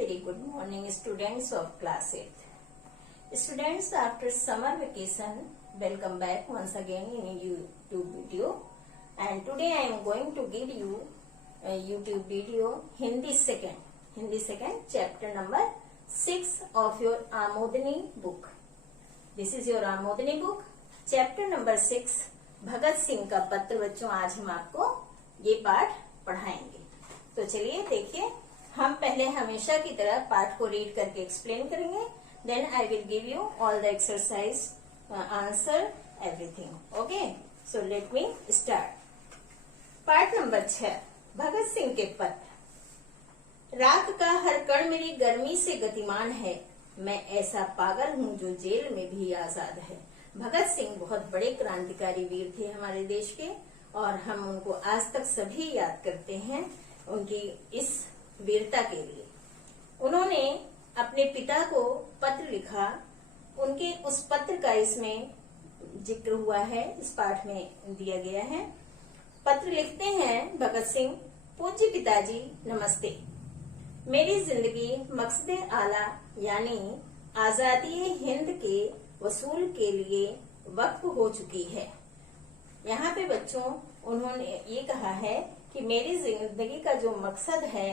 very good morning students of class 8th. Students, after summer vacation, welcome back once again in a YouTube video. And today I am going to give you a YouTube video Hindi second chapter number 6 of your Amodani book. This is your Amodani book, chapter number 6 Bhagat Singh का पत्र। बच्चों, आज हम आपको ये पाठ पढ़ाएंगे। तो चलिए देखिए, हम पहले हमेशा की तरह पाठ को रीड करके एक्सप्लेन करेंगे, then I will give you all the exercise, answer, everything. Okay, so let me start. पाठ नंबर 6, भगत सिंह के पत्र। रात का हर कण मेरी गर्मी से गतिमान है, मैं ऐसा पागल हूँ जो जेल में भी आजाद है। भगत सिंह बहुत बड़े क्रांतिकारी वीर थे हमारे देश के, और हम उनको आज तक सभी याद करते हैं उनकी इस वीरता के लिए। उन्होंने अपने पिता को पत्र लिखा, उनके उस पत्र का इसमें जिक्र हुआ है, इस पाठ में दिया गया है। पत्र लिखते हैं भगत सिंह, पूज्य पिताजी नमस्ते। मेरी जिंदगी मकसद आला यानी आजादी हिंद के वसूल के लिए वक्फ हो चुकी है। यहाँ पे बच्चों उन्होंने ये कहा है कि मेरी जिंदगी का जो मकसद है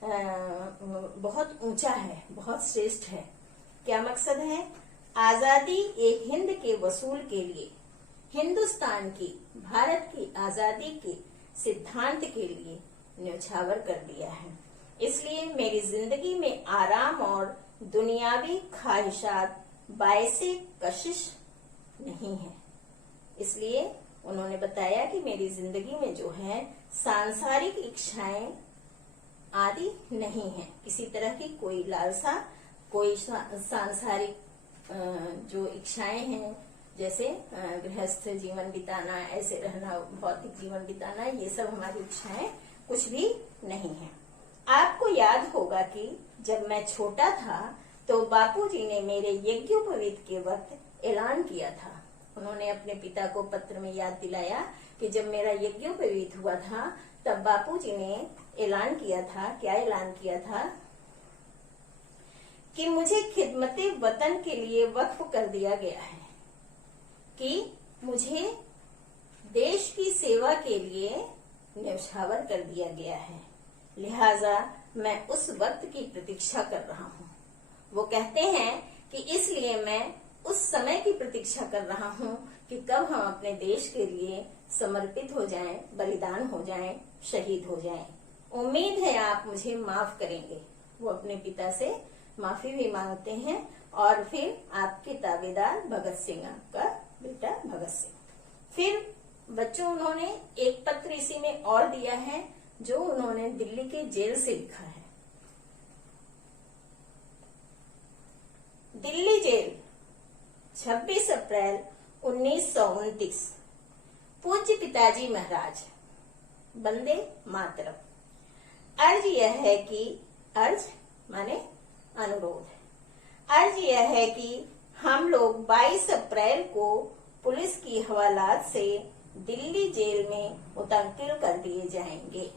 बहुत ऊंचा है, बहुत श्रेष्ठ है। क्या मकसद है? आजादी ए हिंद के वसूल के लिए, हिंदुस्तान की, भारत की आजादी के सिद्धांत के लिए न्यौछावर कर दिया है। इसलिए मेरी जिंदगी में आराम और दुनियावी ख्वाहिशात बायसे कशिश नहीं है। इसलिए उन्होंने बताया कि मेरी जिंदगी में जो है सांसारिक इच्छाएं आदि नहीं है, किसी तरह की कोई लालसा, कोई सांसारिक जो इच्छाएं हैं, जैसे गृहस्थ जीवन बिताना, ऐसे रहना, भौतिक जीवन बिताना, ये सब हमारी इच्छाएं कुछ भी नहीं है। आपको याद होगा कि जब मैं छोटा था तो बापूजी ने मेरे यज्ञोपवीत के वक्त ऐलान किया था। उन्होंने अपने पिता को पत्र में याद दिलाया कि जब मेरा यज्ञोपवीत हुआ था तब बापूजी ने ऐलान किया था। क्या ऐलान किया था? कि मुझे खिदमते वतन के लिए वक्फ कर दिया गया है, कि मुझे देश की सेवा के लिए न्यौछावर कर दिया गया है, लिहाजा मैं उस वक्त की प्रतीक्षा कर रहा हूँ। वो कहते हैं कि इसलिए मैं उस समय की प्रतीक्षा कर रहा हूँ कि कब हम अपने देश के लिए समर्पित हो जाएं, बलिदान हो जाएं, शहीद हो जाएं। उम्मीद है आप मुझे माफ करेंगे। वो अपने पिता से माफी भी मांगते हैं, और फिर आपके ताबेदार भगत सिंह, आपका बेटा भगत सिंह। फिर बच्चों उन्होंने एक पत्र इसी में और दिया है जो उन्होंने दिल्ली के जेल से लिखा है। दिल्ली जेल, 26 अप्रैल 1929। पूज्य पिताजी महाराज, बंदे मातरम। अर्ज यह है कि, अर्ज माने अनुरोध, अर्ज यह है कि हम लोग 22 अप्रैल को पुलिस की हवालात से दिल्ली जेल में मुंतकिल कर दिए जाएंगे।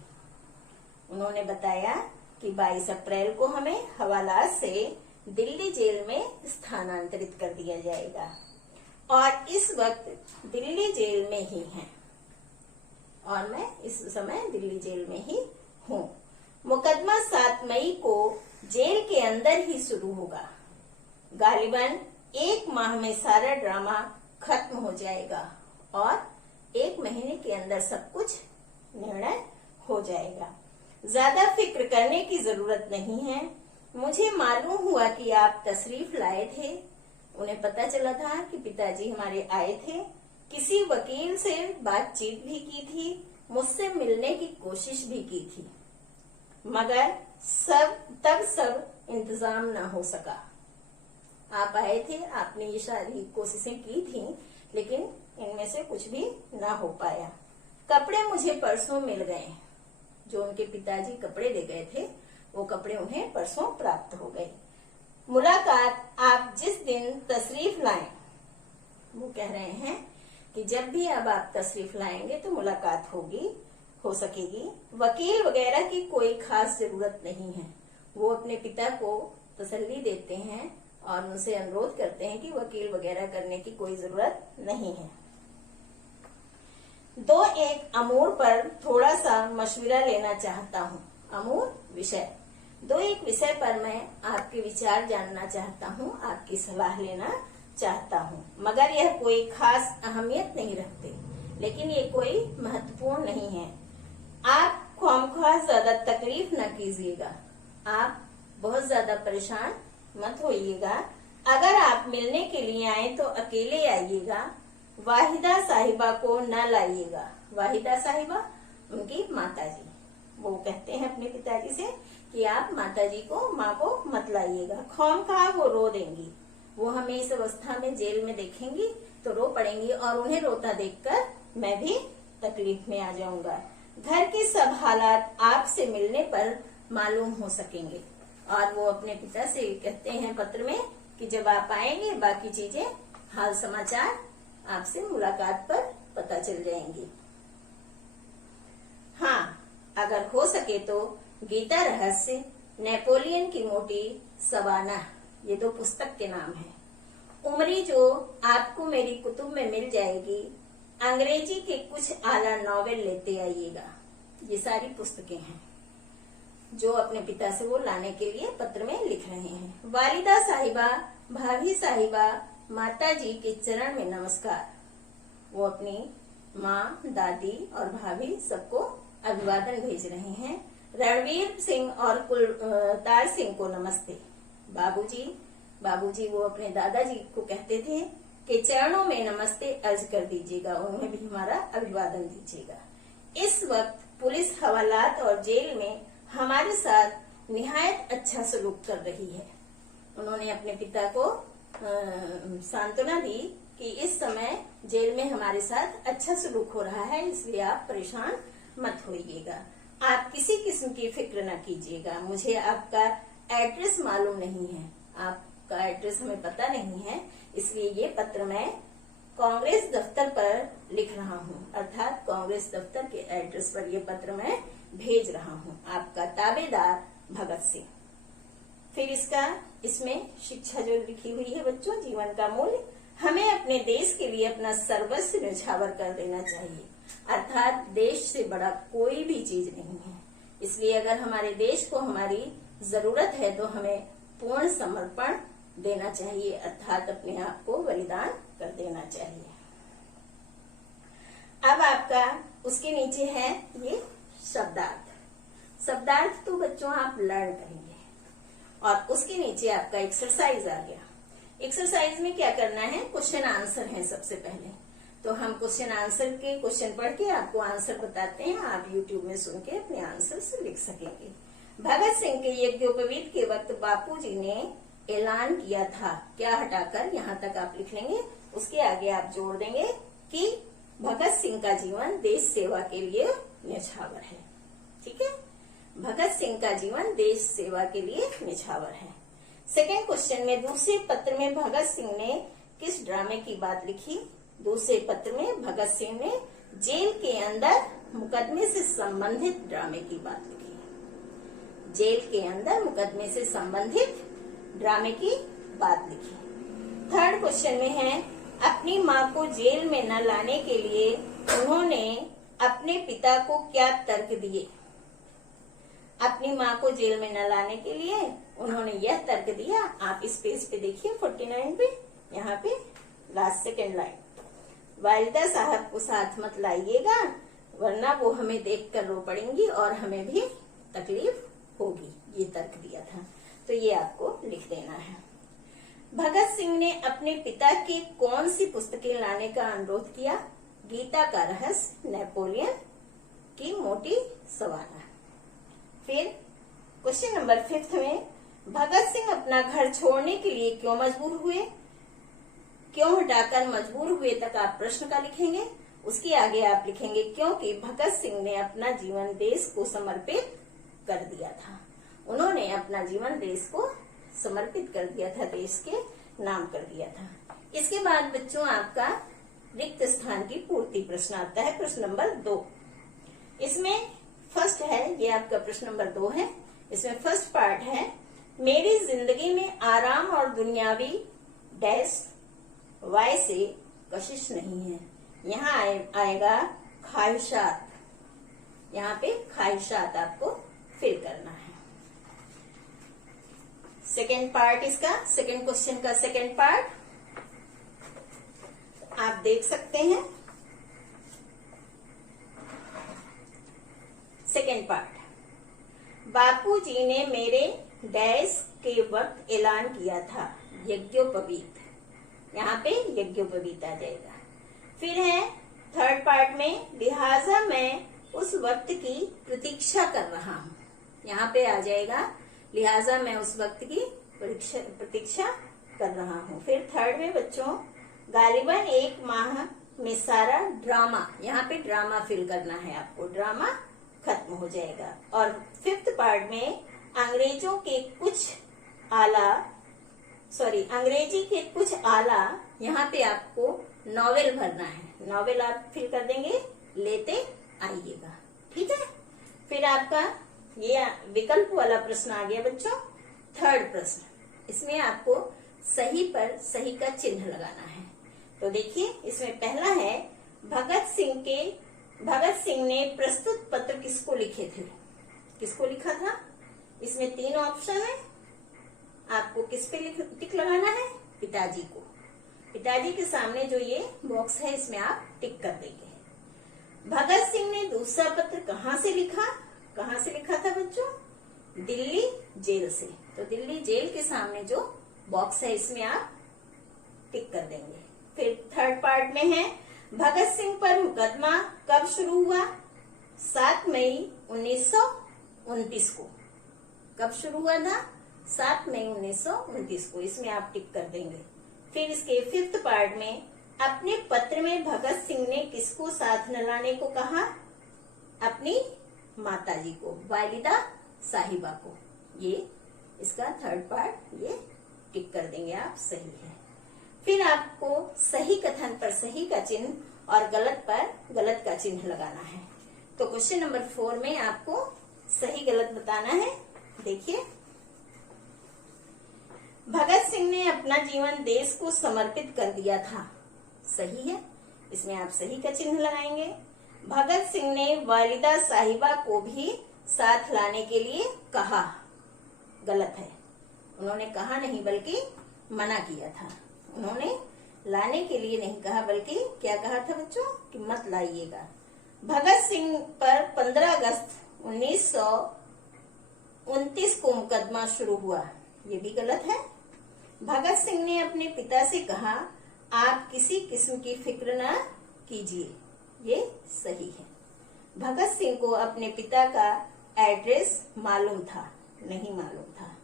उन्होंने बताया कि 22 अप्रैल को हमें हवालात से दिल्ली जेल में स्थानांतरित कर दिया जाएगा, और इस वक्त दिल्ली जेल में ही हैं, और मैं इस समय दिल्ली जेल में ही हूँ। मुकदमा 7 मई को जेल के अंदर ही शुरू होगा। गालिबन 1 माह में सारा ड्रामा खत्म हो जाएगा, और 1 महीने के अंदर सब कुछ निर्णय हो जाएगा। ज्यादा फिक्र करने की जरूरत नहीं है। मुझे मालूम हुआ कि आप तशरीफ लाए थे। उन्हें पता चला था कि पिताजी हमारे आए थे। किसी वकील से बातचीत भी की थी, मुझसे मिलने की कोशिश भी की थी, मगर सब इंतजाम न हो सका। आप आए थे, आपने ये सारी कोशिशें की थी, लेकिन इनमें से कुछ भी न हो पाया। कपड़े मुझे परसों मिल गए। जो उनके पिताजी कपड़े दे गए थे, वो कपड़े उन्हें परसों प्राप्त हो गए। मुलाकात आप जिस दिन तशरीफ लाएं, वो कह रहे हैं कि जब भी अब आप तशरीफ लाएंगे तो मुलाकात होगी, हो सकेगी। वकील वगैरह की कोई खास जरूरत नहीं है। वो अपने पिता को तसल्ली देते हैं और उनसे अनुरोध करते हैं कि वकील वगैरह करने की कोई जरूरत नहीं है। दो एक अमूर पर थोड़ा सा मशविरा लेना चाहता हूँ। अमूर विषय, दो एक विषय पर मैं आपके विचार जानना चाहता हूँ, आपकी सलाह लेना चाहता हूँ, मगर यह कोई खास अहमियत नहीं रखते, लेकिन ये कोई महत्वपूर्ण नहीं है। आप ख्वामख्वाह ज्यादा तकलीफ न कीजिएगा, आप बहुत ज्यादा परेशान मत होइएगा। अगर आप मिलने के लिए आए तो अकेले आइएगा, वाहिदा साहिबा को न लाइएगा। वाहिदा साहिबा उनकी माताजी, वो कहते हैं अपने पिताजी से कि आप माताजी को, माँ को मत लाइएगा। ख्वामख्वाह वो रो देंगी, वो हमें इस अवस्था में जेल में देखेंगी तो रो पड़ेंगी और उन्हें रोता देखकर मैं भी तकलीफ में आ जाऊंगा। घर के सब हालात आपसे मिलने पर मालूम हो सकेंगे। और वो अपने पिता से कहते हैं पत्र में कि जब आप आएंगे बाकी चीजें, हाल समाचार आपसे मुलाकात पर पता चल जाएंगी। हाँ, अगर हो सके तो गीता रहस्य, नेपोलियन की मोटी सवाना, ये दो पुस्तक के नाम हैं। उमरी जो आपको मेरी कुतुब में मिल जाएगी। अंग्रेजी के कुछ आला नॉवेल लेते आइएगा। ये सारी पुस्तकें हैं जो अपने पिता से वो लाने के लिए पत्र में लिख रहे हैं। वालिदा साहिबा, भाभी साहिबा, माता जी के चरण में नमस्कार। वो अपनी माँ, दादी और भाभी सबको अभिवादन भेज रहे हैं। रणवीर सिंह और कुलतार सिंह को नमस्ते। बाबूजी वो अपने दादाजी को कहते थे कि चरणों में नमस्ते अर्ज कर दीजिएगा, उन्हें भी हमारा अभिवादन दीजिएगा। इस वक्त पुलिस हवालात और जेल में हमारे साथ निहायत अच्छा सलूक कर रही है। उन्होंने अपने पिता को सांत्वना दी कि इस समय जेल में हमारे साथ अच्छा सलूक हो रहा है, इसलिए आप परेशान मत होइएगा। आप किसी किस्म की फिक्र न कीजिएगा। मुझे आपका एड्रेस मालूम नहीं है, आपका एड्रेस हमें पता नहीं है, इसलिए ये पत्र मैं कांग्रेस दफ्तर पर लिख रहा हूँ, अर्थात कांग्रेस दफ्तर के एड्रेस पर ये पत्र मैं भेज रहा हूँ। आपका ताबेदार भगत सिंह। फिर इसमें शिक्षा जो लिखी हुई है बच्चों, जीवन का मूल्य, हमें अपने देश के लिए अपना सर्वस्व न्यौछावर कर देना चाहिए, अर्थात देश से बड़ा कोई भी चीज नहीं है। इसलिए अगर हमारे देश को हमारी जरूरत है तो हमें पूर्ण समर्पण देना चाहिए, अर्थात अपने आप को बलिदान कर देना चाहिए। अब आपका उसके नीचे है ये शब्दार्थ। शब्दार्थ तो बच्चों आप लर्न करेंगे और उसके नीचे आपका एक्सरसाइज आ गया। एक्सरसाइज में क्या करना है, क्वेश्चन आंसर है सबसे पहले। तो हम क्वेश्चन आंसर के क्वेश्चन पढ़ के आपको आंसर बताते हैं, आप यूट्यूब में सुन के अपने आंसर लिख सकेंगे। भगत सिंह के यज्ञोपवीत के वक्त बापूजी ने ऐलान किया था, क्या हटाकर यहाँ तक आप लिख लेंगे, उसके आगे आप जोड़ देंगे कि भगत सिंह का जीवन देश सेवा के लिए न्यौछावर है। ठीक है, भगत सिंह का जीवन देश सेवा के लिए न्यौछावर है। सेकेंड क्वेश्चन में दूसरे पत्र में भगत सिंह ने किस ड्रामे की बात लिखी। दूसरे पत्र में भगत सिंह ने जेल के अंदर मुकदमे से संबंधित ड्रामे की बात लिखी। जेल के अंदर मुकदमे से संबंधित ड्रामे की बात लिखी। थर्ड क्वेश्चन में है, अपनी माँ को जेल में न लाने के लिए उन्होंने अपने पिता को क्या तर्क दिए। अपनी माँ को जेल में न लाने के लिए उन्होंने यह तर्क दिया, आप इस पेज पे देखिए 49 पे, यहाँ पे लास्ट सेकेंड लाइन, वालिदा साहब को साथ मत लाइएगा वरना वो हमें देखकर रो पड़ेंगी और हमें भी तकलीफ होगी, ये तर्क दिया था। तो ये आपको लिख देना है। भगत सिंह ने अपने पिता की कौन सी पुस्तकें लाने का अनुरोध किया। गीता का रहस्य, नेपोलियन की मोटी सवाना। फिर क्वेश्चन नंबर 5 में भगत सिंह अपना घर छोड़ने के लिए क्यों मजबूर हुए, क्यों हटाकर मजबूर हुए तक आप प्रश्न का लिखेंगे। उसके आगे आप लिखेंगे क्योंकि भगत सिंह ने अपना जीवन देश को समर्पित कर दिया था। उन्होंने अपना जीवन देश को समर्पित कर दिया था, देश के नाम कर दिया था। इसके बाद बच्चों आपका रिक्त स्थान की पूर्ति प्रश्न आता है, प्रश्न नंबर 2। इसमें फर्स्ट है, ये आपका प्रश्न नंबर 2 है इसमें फर्स्ट पार्ट है, मेरी जिंदगी में आराम और दुनियावी डैश वाय से कशिश नहीं है। यहाँ आएगा ख्वाहिशात, यहाँ पे ख्वाहिशात आपको फिल करना है। सेकेंड पार्ट इसका, सेकेंड क्वेश्चन का सेकेंड पार्ट आप देख सकते हैं। सेकेंड पार्ट, बापूजी ने मेरे डैश के वक्त ऐलान किया था, यज्ञोपवीत, यहाँ पे यज्ञोपवीत आ जाएगा। फिर है थर्ड पार्ट में, लिहाजा मैं उस वक्त की प्रतीक्षा कर रहा हूँ, यहाँ पे आ जाएगा लिहाजा मैं उस वक्त की प्रतीक्षा कर रहा हूँ। फिर थर्ड में बच्चों, गालिबन एक माह में सारा ड्रामा, यहाँ पे ड्रामा फिल करना है आपको, ड्रामा खत्म हो जाएगा। और फिफ्थ पार्ट में अंग्रेजी के कुछ आला, यहाँ पे आपको नॉवेल भरना है, नॉवेल आप फिल कर देंगे, लेते आइएगा, ठीक है। फिर आपका ये विकल्प वाला प्रश्न आ गया बच्चों, थर्ड प्रश्न, इसमें आपको सही पर सही का चिन्ह लगाना है। तो देखिए इसमें पहला है, भगत सिंह ने प्रस्तुत पत्र किसको लिखे थे, किसको लिखा था। इसमें 3 ऑप्शन है, आपको किस पे टिक लगाना है, पिताजी को। पिताजी के सामने जो ये बॉक्स है इसमें आप टिक कर देंगे। भगत सिंह ने दूसरा पत्र कहाँ से लिखा, कहाँ से लिखा था बच्चों, दिल्ली जेल से। तो दिल्ली जेल के सामने जो बॉक्स है इसमें आप टिक कर देंगे। फिर थर्ड पार्ट में है, भगत सिंह पर मुकदमा कब शुरू हुआ, 7 मई 1929 को। कब शुरू हुआ था, 7 मई 1929 को, इसमें आप टिक कर देंगे। फिर इसके फिफ्थ पार्ट में, अपने पत्र में भगत सिंह ने किसको साथ न लाने को कहा, अपनी माताजी को, वालिदा साहिबा को। ये इसका थर्ड पार्ट ये टिक कर देंगे आप, सही है। फिर आपको सही कथन पर सही का चिन्ह और गलत पर गलत का चिन्ह लगाना है। तो क्वेश्चन नंबर 4 में आपको सही गलत बताना है। देखिए, भगत सिंह ने अपना जीवन देश को समर्पित कर दिया था, सही है, इसमें आप सही का चिन्ह लगाएंगे। भगत सिंह ने वालिदा साहिबा को भी साथ लाने के लिए कहा, गलत है, उन्होंने कहा नहीं बल्कि मना किया था। उन्होंने लाने के लिए नहीं कहा बल्कि क्या कहा था बच्चों, कि मत लाइएगा। भगत सिंह पर 15 अगस्त 1929 को मुकदमा शुरू हुआ, ये भी गलत है। भगत सिंह ने अपने पिता से कहा, आप किसी किस्म की फिक्र न कीजिए, ये सही है। भगत सिंह को अपने पिता का एड्रेस मालूम था, नहीं मालूम था।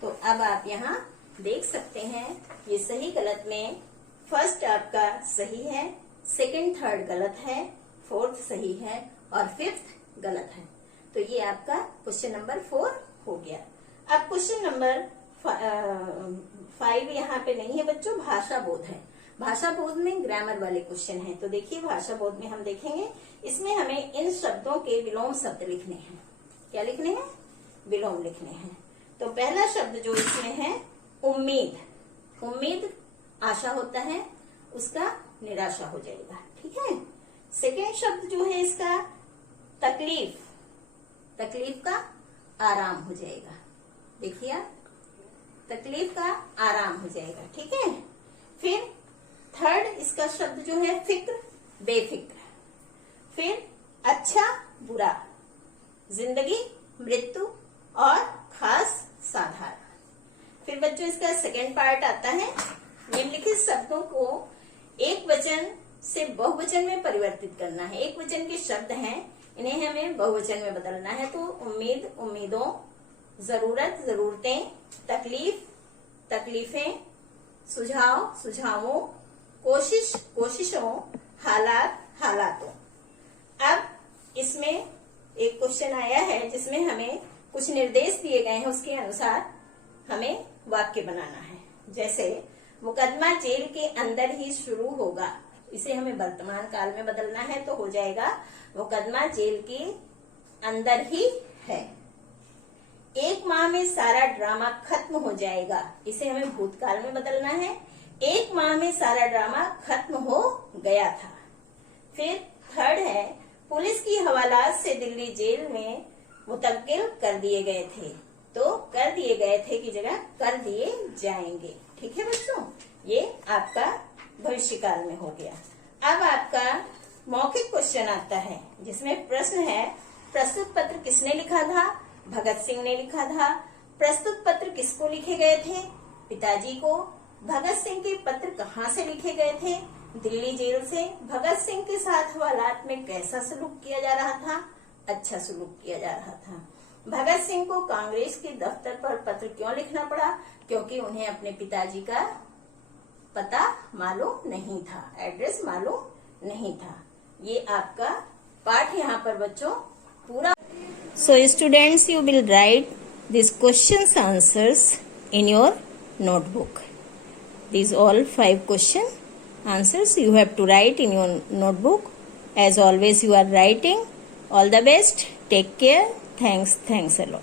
तो अब आप यहाँ देख सकते हैं, ये सही गलत में फर्स्ट आपका सही है, सेकंड थर्ड गलत है, फोर्थ सही है और फिफ्थ गलत है। तो ये आपका क्वेश्चन नंबर 4 हो गया। अब क्वेश्चन नंबर 5 यहाँ पे नहीं है बच्चों, भाषा बोध है। भाषा बोध में ग्रामर वाले क्वेश्चन है। तो देखिए भाषा बोध में हम देखेंगे, इसमें हमें इन शब्दों के विलोम शब्द लिखने हैं। क्या लिखने हैं, विलोम लिखने हैं। तो पहला शब्द जो इसमें है, उम्मीद। उम्मीद आशा होता है, उसका निराशा हो जाएगा, ठीक है। सेकेंड शब्द जो है इसका तकलीफ, तकलीफ का आराम हो जाएगा। देखिए आप, तकलीफ का आराम हो जाएगा, ठीक है। फिर थर्ड इसका शब्द जो है फिक्र, बेफिक्र। फिर अच्छा बुरा, जिंदगी मृत्यु और खास साधारण। फिर बच्चों इसका सेकेंड पार्ट आता है, निम्नलिखित शब्दों को एक वचन से बहुवचन में परिवर्तित करना है। एक वचन के शब्द हैं, इन्हें हमें बहुवचन में बदलना है। तो उम्मीद उम्मीदों, जरूरत जरूरतें, तकलीफ तकलीफें, सुझाव सुझावों, कोशिश कोशिशों, हालात हालातों। अब इसमें एक क्वेश्चन आया है जिसमें हमें कुछ निर्देश दिए गए हैं, उसके अनुसार हमें वाक्य बनाना है। जैसे मुकदमा जेल के अंदर ही शुरू होगा, इसे हमें वर्तमान काल में बदलना है। तो हो जाएगा मुकदमा जेल के अंदर ही है। 1 माह में सारा ड्रामा खत्म हो जाएगा, इसे हमें भूतकाल में बदलना है। 1 माह में सारा ड्रामा खत्म हो गया था। फिर थर्ड है, पुलिस की हवालात से दिल्ली जेल में मुंतकिल कर दिए गए थे, तो कर दिए गए थे की जगह कर दिए जाएंगे। ठीक है बच्चों, ये आपका भविष्यकाल में हो गया। अब आपका मौखिक क्वेश्चन आता है, जिसमें प्रश्न है, प्रस्तुत पत्र किसने लिखा था? भगत सिंह ने लिखा था। प्रस्तुत पत्र किसको लिखे गए थे? पिताजी को। भगत सिंह के पत्र कहाँ से लिखे गए थे? दिल्ली जेल से। भगत सिंह के साथ हवालात में कैसा सलूक किया जा रहा था? अच्छा सलूक किया जा रहा था। भगत सिंह को कांग्रेस के दफ्तर पर पत्र क्यों लिखना पड़ा? क्योंकि उन्हें अपने पिताजी का पता मालूम नहीं था, एड्रेस मालूम नहीं था। ये आपका पाठ यहाँ पर बच्चों पूरा। So students, you will write these questions answers in your notebook. These all 5 question answers you have to write in your notebook. As always, you are writing. All the best. Take care. Thanks a lot.